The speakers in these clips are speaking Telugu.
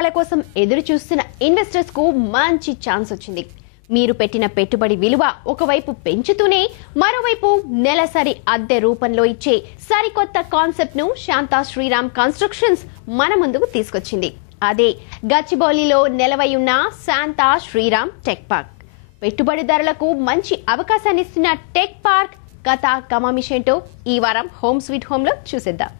కోసం ఎదురు చూస్తున్న ఇన్వెస్టర్స్ కు మంచి ఛాన్స్ వచ్చింది. మీరు పెట్టిన పెట్టుబడి విలువ ఒకవైపు పెంచుతూనే మరోవైపు నెలసరి అద్దె రూపంలో ఇచ్చే సరికొత్త కాన్సెప్ట్ ను శాంతా శ్రీరామ్ కన్స్ట్రక్షన్స్ మన ముందుకు తీసుకొచ్చింది. అదే గచ్చిబౌలిలో నెలవై ఉన్న శాంతా శ్రీరామ్ టెక్ పార్క్. పెట్టుబడిదారులకు మంచి అవకాశాన్ని ఇస్తున్న టెక్ పార్క్ కథ కమామిషేంటో ఈ వారం హోమ్ స్వీట్ హోమ్ లో చూసేద్దాం.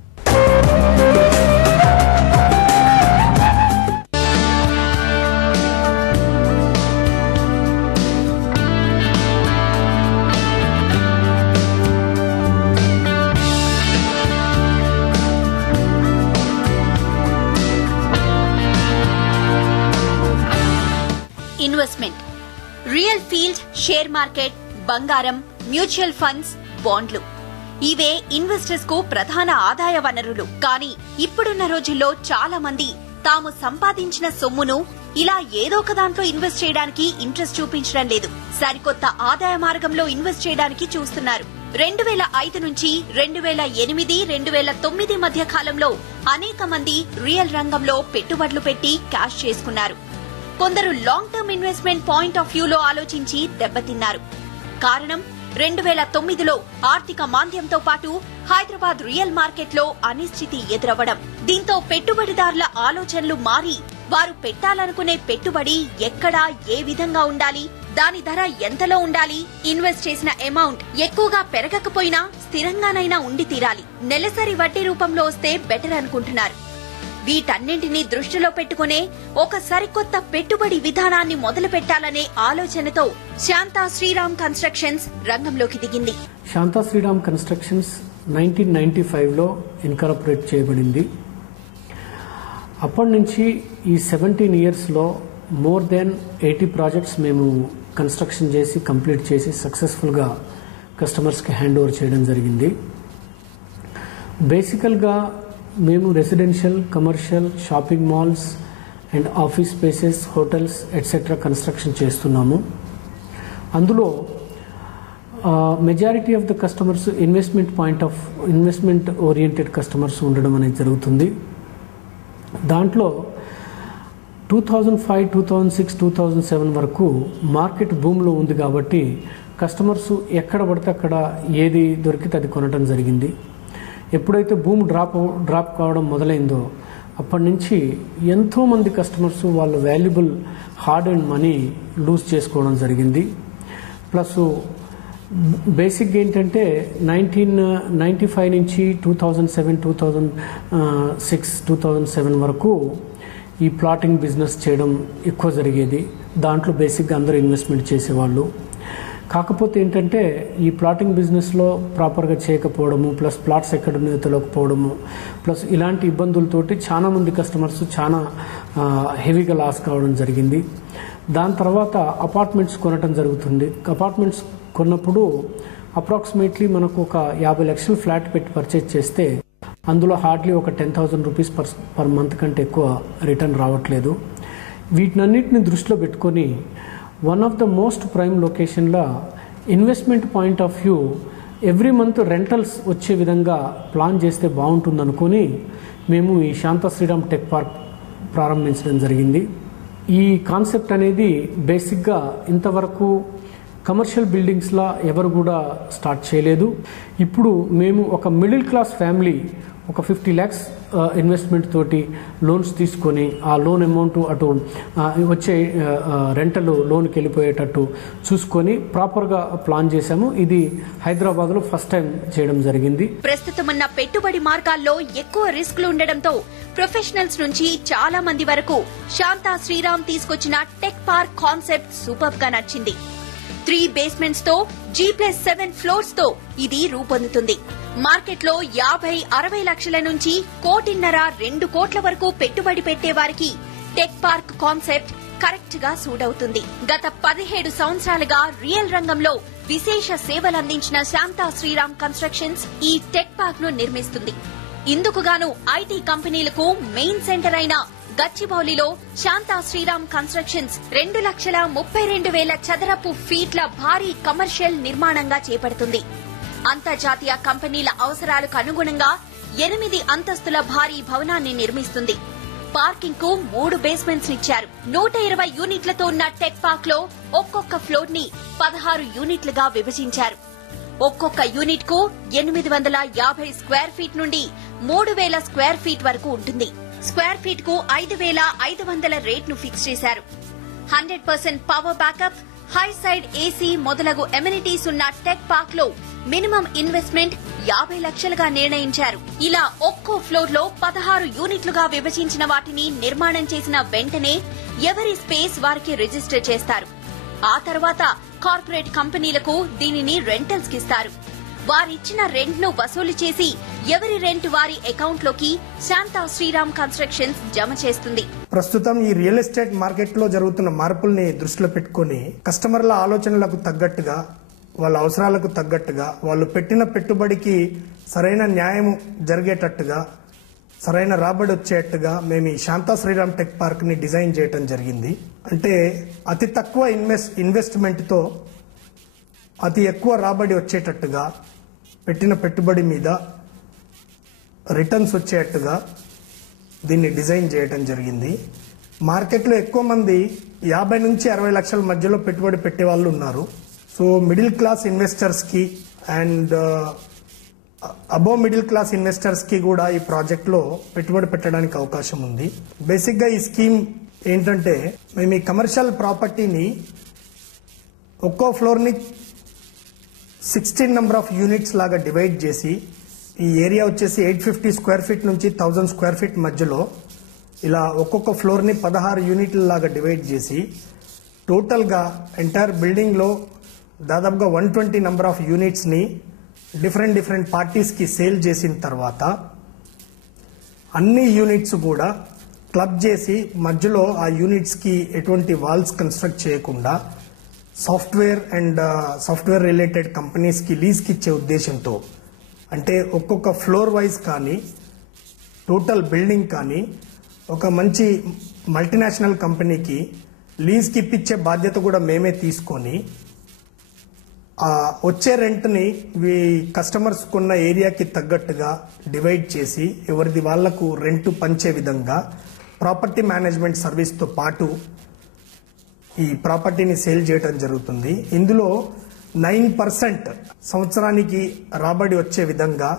Investment, real field, share market, బంగారం, మ్యూచువల్ ఫండ్స్, బాండ్లు ఇవే ఇన్వెస్టర్స్ కు ప్రధాన ఆదాయ వనరులు. కానీ ఇప్పుడున్న రోజుల్లో చాలా మంది తాము సంపాదించిన సొమ్మును ఇలా ఏదో ఒక దాంట్లో ఇన్వెస్ట్ చేయడానికి ఇంట్రెస్ట్ చూపించడం లేదు. సరికొత్త ఆదాయ మార్గంలో ఇన్వెస్ట్ చేయడానికి చూస్తున్నారు. 2005 నుంచి 2008, 2009 మధ్య కాలంలో అనేక మంది రియల్ రంగంలో పెట్టుబడులు పెట్టి క్యాష్ చేసుకున్నారు. కొందరు long term investment point of వ్యూలో ఆలోచించి దెబ్బతిన్నారు. కారణం 2009లో ఆర్థిక మాంద్యంతో పాటు హైదరాబాద్ రియల్ మార్కెట్లో అనిశ్చితి ఎదురవ్వడం. దీంతో పెట్టుబడిదారుల ఆలోచనలు మారి వారు పెట్టాలనుకునే పెట్టుబడి ఎక్కడ, ఏ విధంగా ఉండాలి, దాని ధర ఎంతలో ఉండాలి, ఇన్వెస్ట్ చేసిన అమౌంట్ ఎక్కువగా పెరగకపోయినా స్థిరంగానైనా ఉండి తీరాలి, నెలసరి వడ్డీ రూపంలో వస్తే బెటర్ అనుకుంటున్నారు. వీటన్నింటినీ దృష్టిలో పెట్టుకునే ఒక సరికొత్త పెట్టుబడి విధానాన్ని మొదలు పెట్టాలనే ఆలోచనతో శాంతా శ్రీరామ్ కన్స్ట్రక్షన్స్ రంగంలోకి దిగింది. శాంతా శ్రీరామ్ కన్స్ట్రక్షన్స్ 1995లో ఇన్కార్పొరేట్ చేయబడింది. అప్పటి నుంచి ఈ 17 ఇయర్స్లో మోర్ దెన్ 80 ప్రాజెక్ట్స్ మేము కన్స్ట్రక్షన్ చేసి కంప్లీట్ చేసి సక్సెస్ఫుల్గా కస్టమర్స్కి హ్యాండ్ ఓవర్ చేయడం జరిగింది. బేసికల్గా మేము residential, commercial, shopping malls and office spaces, hotels etcetera construction చేస్తున్నాము. అందులో majority of the customers investment oriented customers ఉండడం అనేది జరుగుతుంది. దాంట్లో 2005, 2006, 2007 వరకు మార్కెట్ భూమిలో ఉంది కాబట్టి కస్టమర్స్ ఎక్కడ పడితే అక్కడ ఏది దొరికితే అది కొనడం జరిగింది. ఎప్పుడైతే భూమి డ్రాప్ కావడం మొదలైందో అప్పటి నుంచి ఎంతోమంది కస్టమర్స్ వాళ్ళ valuable hard and money lose చేసుకోవడం జరిగింది. ప్లస్ బేసిక్గా ఏంటంటే 1995 నుంచి 2007, 2006, 2007 వరకు ఈ ప్లాటింగ్ బిజినెస్ చేయడం ఎక్కువ జరిగేది. దాంట్లో బేసిక్గా అందరూ ఇన్వెస్ట్మెంట్ చేసేవాళ్ళు. కాకపోతే ఏంటంటే ఈ ప్లాటింగ్ బిజినెస్లో ప్రాపర్గా చేయకపోవడము, ప్లస్ ప్లాట్స్ ఎక్కడ తెలియకపోవడము, ప్లస్ ఇలాంటి ఇబ్బందులతోటి చాలామంది కస్టమర్స్ చాలా హెవీగా లాస్ కావడం జరిగింది. దాని తర్వాత అపార్ట్మెంట్స్ కొనటం జరుగుతుంది. అపార్ట్మెంట్స్ కొన్నప్పుడు అప్రాక్సిమేట్లీ మనకు ఒక 50 లక్షలు ఫ్లాట్ పెట్టి పర్చేజ్ చేస్తే అందులో హార్డ్లీ ఒక 10,000 రూపీస్ పర్ మంత్ కంటే ఎక్కువ రిటర్న్ రావట్లేదు. వీటినన్నిటిని దృష్టిలో పెట్టుకొని one of the most prime లొకేషన్లో investment point of view every month rentals వచ్చే విధంగా ప్లాన్ చేస్తే బాగుంటుంది అనుకొని మేము ఈ శాంతా శ్రీరామ్ టెక్ పార్క్ ప్రారంభించడం జరిగింది. ఈ కాన్సెప్ట్ అనేది బేసిక్గా ఇంతవరకు కమర్షియల్ బిల్డింగ్స్లా ఎవరు కూడా స్టార్ట్ చేయలేదు. ఇప్పుడు మేము ఒక మిడిల్ క్లాస్ ఫ్యామిలీ ఒక 50 lakhs ఇన్వెస్ట్మెంట్ తోటి లోన్స్ తీసుకొని ఆ లోన్ అమౌంట్ అటు వచ్చే రెంటల్ లోన్కి వెళ్ళిపోయేటట్టు చూసుకొని ప్రాపర్గా ప్లాన్ చేశాము. ఇది హైదరాబాద్లో ఫస్ట్ టైం చేయడం జరిగింది. ప్రస్తుతం ఉన్న పెట్టుబడి మార్గాల్లో ఎక్కువ రిస్క్లు ఉండడంతో ప్రొఫెషనల్స్ నుంచి చాలా మంది వరకు శాంతా శ్రీరామ్ తీసుకొచ్చిన టెక్ పార్క్ కాన్సెప్ట్ సూపర్ గా నచ్చింది. 3 basements తో G+7 floors తో ఇది రూపొందుతుంది. మార్కెట్లో 50-60 లక్షల నుంచి 1.5-2 కోట్ల వరకు పెట్టుబడి పెట్టే వారికి టెక్ పార్క్ కాన్సెప్ట్ కరెక్ట్ గా సూట్ అవుతుంది. గత 17 సంవత్సరాలుగా రియల్ రంగంలో విశేష సేవలందించిన శాంతా శ్రీరామ్ కన్స్ట్రక్షన్స్ ఈ టెక్ పార్క్ ను నిర్మిస్తుంది. ఇందుకుగాను ఐటీ కంపెనీలకు మెయిన్ సెంటర్ అయిన గచ్చిబౌలిలో శాంతా శ్రీరామ్ కన్స్ట్రక్షన్స్ 2,32,000 చదరపు ఫీట్ల భారీ కమర్షియల్ నిర్మాణంగా చేపడుతుంది. అంతర్జాతీయ కంపెనీల అవసరాలకు అనుగుణంగా 8 అంతస్తుల భారీ భవనాన్ని నిర్మిస్తుంది. పార్కింగ్ కు 3 బేస్మెంట్స్ ఇచ్చారు. 120 యూనిట్లతో ఉన్న టెక్ పార్క్ లో ఒక్కొక్క ఫ్లోర్ ని 16 యూనిట్లుగా విభజించారు. ఒక్కొక్క యూనిట్ కు 850 స్క్వేర్ ఫీట్ నుండి 3000 స్క్వేర్ ఫీట్ వరకు ఉంటుంది. స్క్వేర్ ఫీట్ కు 5500 రేట్ ను ఫిక్స్ చేశారు. 100% power backup, high side AC మొదలగు ఎమ్యూనిటీస్ ఉన్న టెక్ పార్క్ లో మినిమం ఇన్వెస్ట్మెంట్ 50 లక్షలుగా నిర్ణయించారు. ఇలా ఒక్కో ఫ్లోర్ లో 16 యూనిట్లుగా విభజించిన వాటిని నిర్మాణం చేసిన వెంటనే ఎవరి స్పేస్ వారికి రిజిస్టర్ చేస్తారు. ఆ తర్వాత కార్పొరేట్ కంపెనీలకు దీనిని రెంటల్స్ కిస్తారు. వారిచ్చిన రెంట్ ను వసూలు చేసి ఎవరి రెంట్ వారి అకౌంట్ లోకి శాంతా శ్రీరామ్ కన్స్ట్రక్షన్స్ జమ చేస్తుంది. ప్రస్తుతం ఈ రియల్ ఎస్టేట్ మార్కెట్ లో జరుగుతున్న మార్పుల్ని దృష్టిలో పెట్టుకుని కస్టమర్ల ఆలోచనలకు తగ్గట్టుగా, వాళ్ళ అవసరాలకు తగ్గట్టుగా, వాళ్ళు పెట్టిన పెట్టుబడికి సరైన న్యాయం జరిగేటట్టుగా, సరైన రాబడి వచ్చేట్టుగా మేము ఈ శాంతా శ్రీరామ్ టెక్ పార్క్ ని డిజైన్ చేయడం జరిగింది. అంటే అతి తక్కువ ఇన్వెస్ట్మెంట్ తో అతి ఎక్కువ రాబడి వచ్చేటట్టుగా, పెట్టిన పెట్టుబడి మీద రిటర్న్స్ వచ్చేట్టుగా దీన్ని డిజైన్ చేయడం జరిగింది. మార్కెట్లో ఎక్కువ మంది 50 నుంచి 60 లక్షల మధ్యలో పెట్టుబడి పెట్టే వాళ్ళు ఉన్నారు. సో మిడిల్ క్లాస్ ఇన్వెస్టర్స్ కి and above middle class investors కి కూడా ఈ ప్రాజెక్ట్ లో పెట్టుబడి పెట్టడానికి అవకాశం ఉంది. బేసిక్ గా ఈ స్కీమ్ ఏంటంటే, మేము ఈ కమర్షియల్ ప్రాపర్టీని ఒక్కో ఫ్లోర్ ని 16 నెంబర్ ఆఫ్ యూనిట్స్ లాగా డివైడ్ చేసి, ఈ ఏరియా వచ్చేసి 850 స్క్వేర్ ఫీట్ నుంచి 1000 స్క్వేర్ ఫీట్ మధ్యలో ఇలా ఒక్కొక్క ఫ్లోర్ ని 16 యూనిట్ల లాగా డివైడ్ చేసి, టోటల్ గా ఎంటైర్ బిల్డింగ్ లో దాదాపుగా 120 నెంబర్ ఆఫ్ యూనిట్స్ ని డిఫరెంట్ పార్టీస్ కి సేల్ చేసిన తర్వాత అన్ని యూనిట్స్ కూడా క్లబ్ చేసి మధ్యలో ఆ యూనిట్స్ కి ఎటువంటి వాల్స్ కన్స్ట్రక్ట్ చేయకుండా software and software related companies కి లీజ్ కి ఇచ్చే ఉద్దేశంతో, అంటే ఒక్కొక్క ఫ్లోర్ వైజ్ కానీ టోటల్ బిల్డింగ్ కానీ ఒక మంచి మల్టీనేషనల్ కంపెనీకి లీజ్ కి ఇప్పించే బాధ్యత కూడా మేమే తీసుకొని వచ్చే రెంట్ ని కస్టమర్స్ కొన్న ఏరియాకి తగ్గట్టుగా డివైడ్ చేసి ఎవరిది వాళ్లకు రెంట్ పంచే విధంగా ప్రాపర్టీ మేనేజ్మెంట్ సర్వీస్ తో పాటు ఈ ప్రాపర్టీని సేల్ చేయడం జరుగుతుంది. ఇందులో 9% సంవత్సరానికి రాబడి వచ్చే విధంగా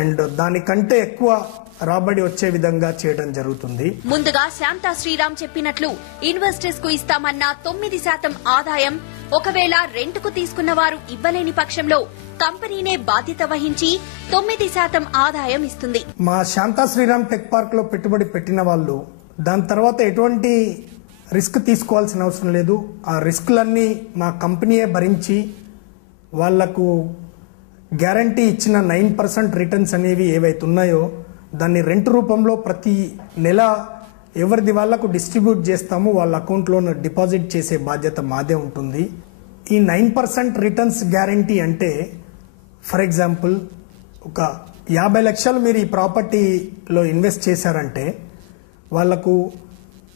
అండ్ దానికంటే ఎక్కువ రాబడి వచ్చే విధంగా చేయడం జరుగుతుంది. ముందుగా శాంతా శ్రీరామ్ చెప్పినట్లు ఇన్వెస్టర్స్ కు ఇస్తామన్న 9% ఆదాయం ఒకవేళ రెంట్ కు తీసుకున్న వారు ఇవ్వలేని పక్షంలో కంపెనీనే బాధ్యత వహించి 9% ఆదాయం ఇస్తుంది. మా శాంతా శ్రీరామ్ టెక్ పార్క్ లో పెట్టుబడి పెట్టిన వాళ్ళు దాని తర్వాత ఎటువంటి రిస్క్ తీసుకోవాల్సిన అవసరం లేదు. ఆ రిస్క్లన్నీ మా కంపెనీయే భరించి వాళ్లకు గ్యారంటీ ఇచ్చిన 9% రిటర్న్స్ అనేవి ఏవైతే ఉన్నాయో దాన్ని రెంట్ రూపంలో ప్రతి నెల ఎవరిది వాళ్లకు డిస్ట్రిబ్యూట్ చేస్తామో వాళ్ళ అకౌంట్లో డిపాజిట్ చేసే బాధ్యత మాదే ఉంటుంది. ఈ 9% రిటర్న్స్ గ్యారంటీ అంటే, ఫర్ ఎగ్జాంపుల్, ఒక 50 లక్షలు మీరు ఈ ప్రాపర్టీలో ఇన్వెస్ట్ చేశారంటే వాళ్లకు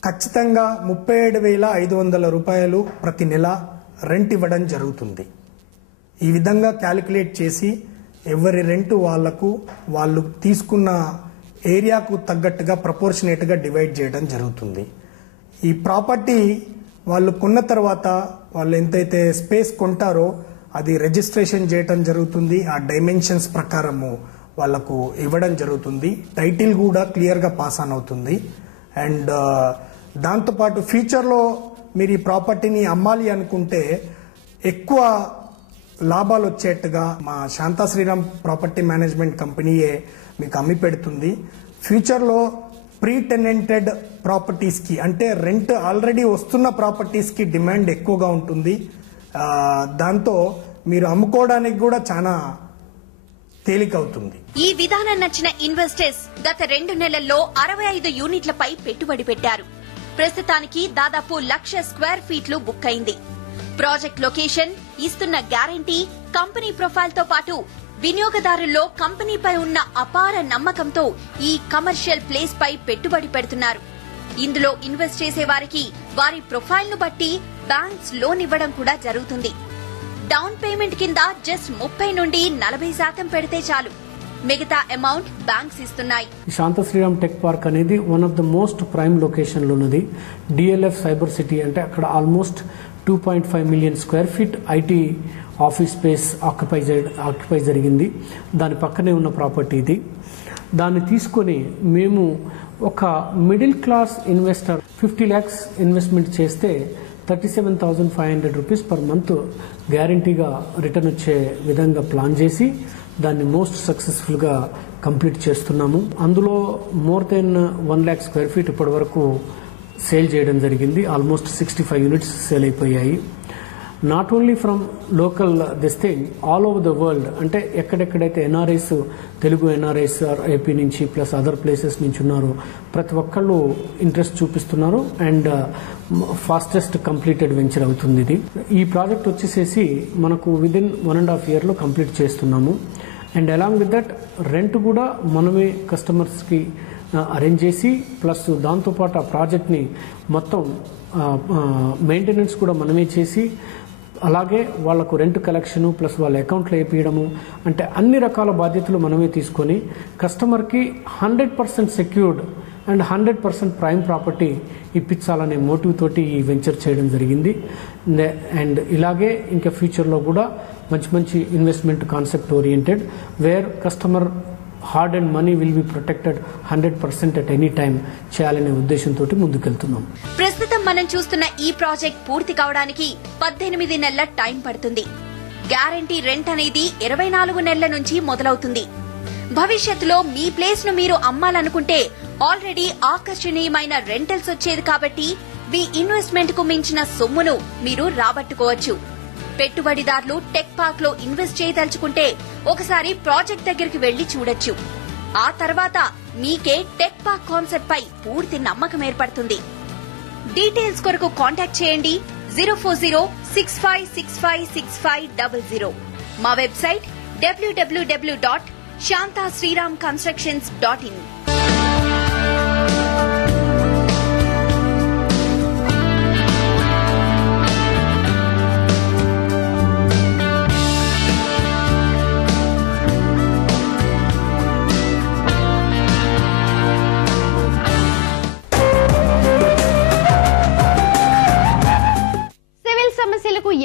ఖచ్చితంగా 37,500 రూపాయలు ప్రతి నెల రెంట్ ఇవ్వడం జరుగుతుంది. ఈ విధంగా క్యాలిక్యులేట్ చేసి ఎవరి రెంట్ వాళ్లకు వాళ్ళు తీసుకున్న ఏరియాకు తగ్గట్టుగా ప్రపోర్షనేట్గా డివైడ్ చేయడం జరుగుతుంది. ఈ ప్రాపర్టీ వాళ్ళు కొన్న తర్వాత వాళ్ళు ఎంతైతే స్పేస్ కొంటారో అది రిజిస్ట్రేషన్ చేయడం జరుగుతుంది. ఆ డైమెన్షన్స్ ప్రకారము వాళ్లకు ఇవ్వడం జరుగుతుంది. టైటిల్ కూడా క్లియర్గా పాస్ ఆన్ అవుతుంది. అండ్ దాంతోపాటు ఫ్యూచర్లో మీరు ఈ ప్రాపర్టీని అమ్మాలి అనుకుంటే ఎక్కువ లాభాలు వచ్చేట్టుగా మా శాంతా శ్రీరామ్ ప్రాపర్టీ మేనేజ్మెంట్ కంపెనీయే మీకు అమ్మి పెడుతుంది. ఫ్యూచర్లో ప్రీ టెనెంటెడ్ ప్రాపర్టీస్కి, అంటే రెంట్ ఆల్రెడీ వస్తున్న ప్రాపర్టీస్కి డిమాండ్ ఎక్కువగా ఉంటుంది. దాంతో మీరు అమ్ముకోవడానికి కూడా చాలా తేలికవుతుంది. ఈ విధానం నచ్చిన ఇన్వెస్టర్స్ గత 2 నెలల్లో 65 యూనిట్లపై పెట్టుబడి పెట్టారు. ప్రస్తుతానికి దాదాపు 1,00,000 స్క్వేర్ ఫీట్లు బుక్ అయింది. ప్రాజెక్ట్ లొకేషన్, ఇస్తున్న గ్యారంటీ, కంపెనీ ప్రొఫైల్ తో పాటు వినియోగదారుల్లో కంపెనీపై ఉన్న అపార నమ్మకంతో ఈ కమర్షియల్ ప్లేస్ పై పెట్టుబడి పెడుతున్నారు. ఇందులో ఇన్వెస్ట్ చేసే వారికి వారి ప్రొఫైల్ ను బట్టి బ్యాంక్స్ లోన్ ఇవ్వడం కూడా జరుగుతుంది. డౌన్ పేమెంట్ కింద జస్ట్ 30 నుండి 40% పెడితే చాలు. మిగతా అమౌంట్ బ్యాంక్స్ ఇస్తున్నాయి. శాంత శ్రీరామ్ టెక్ పార్క్ అనేది one of the most prime లొకేషన్లో ఉన్నది. డిఎల్ఎఫ్ సైబర్ సిటీ అంటే అక్కడ almost 2.5 million square feet IT office space occupy జరిగింది. దాని పక్కనే ఉన్న ప్రాపర్టీ ఇది. దాన్ని తీసుకొని మేము ఒక middle class investor 50 lakhs investment చేస్తే 37,500 రూపీస్ పర్ మంత్ గ్యారంటీగా రిటర్న్ వచ్చే విధంగా ప్లాన్ చేసి దాన్ని మోస్ట్ సక్సెస్ఫుల్గా కంప్లీట్ చేస్తున్నాము. అందులో more than 1 lakh square feet ఇప్పటి వరకు సేల్ చేయడం జరిగింది. ఆల్మోస్ట్ 65 యూనిట్స్ సేల్ అయిపోయాయి. Not only from local this thing, all over the world, అంటే ఎక్కడెక్కడైతే ఎన్ఆర్ఐస్, తెలుగు ఎన్ఆర్ఐస్ ఏపీ నుంచి ప్లస్ అదర్ ప్లేసెస్ నుంచి ఉన్నారో ప్రతి ఒక్కళ్ళు ఇంట్రెస్ట్ చూపిస్తున్నారు. అండ్ ఫాస్టెస్ట్ కంప్లీటెడ్ వెంచర్ అవుతుంది ఇది. ఈ ప్రాజెక్ట్ వచ్చేసేసి మనకు విదిన్ 1.5 year కంప్లీట్ చేస్తున్నాము. And along with that rent కూడా మనమే కస్టమర్స్కి అరేంజ్ చేసి ప్లస్ దాంతోపాటు ఆ ప్రాజెక్ట్ని మొత్తం మెయింటెనెన్స్ కూడా మనమే చేసి అలాగే వాళ్లకు రెంట్ కలెక్షన్ ప్లస్ వాళ్ళ అకౌంట్లో వేయడము, అంటే అన్ని రకాల బాధ్యతలు మనమే తీసుకొని కస్టమర్కి 100% సెక్యూర్డ్ అండ్ 100% ప్రైమ్ ప్రాపర్టీ ఇప్పించాలనే మోటివ్ తోటి ఈ వెంచర్ చేయడం జరిగింది. అండ్ ఇలాగే ఇంకా ఫ్యూచర్లో కూడా మంచి మంచి investment concept oriented wear customer hard and money will be protected 100% at any time చేయాలనే ఉద్దేశంతో ముందుకెళ్తున్నాం. ప్రస్తుతం మనం చూస్తున్న ఈ ప్రాజెక్ట్ పూర్తి కావడానికి 18 నెలల టైం పడుతుంది. గ్యారంటీ రెంట్ అనేది 24 నెలల నుంచి మొదలవుతుంది. భవిష్యత్తులో మీ ప్లేస్ ను మీరు అమ్మాలనుకుంటే ఆల్రెడీ ఆకర్షణీయమైన రెంటల్స్ వచ్చేది కాబట్టి మీ ఇన్వెస్ట్మెంట్ కు మించిన సొమ్మును మీరు రాబట్టుకోవచ్చు. పెట్టుబడిదారులు టెక్ పార్క్ లో ఇన్వెస్ట్ చేయదలుచుకుంటే ఒకసారి ప్రాజెక్ట్ దగ్గరికి వెళ్లి చూడొచ్చు. ఆ తర్వాత మీకే టెక్ పార్క్ కాన్సెప్ట్ పై పూర్తి నమ్మకం ఏర్పడుతుంది. డీటెయిల్స్ కొరకు కాంటాక్ట్ చేయండి 04065656500. మా వెబ్సైట్ www.shantasriramconstructions.in.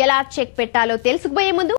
ఎలా చెక్ పెట్టాలో తెలుసుకుపోయే ముందు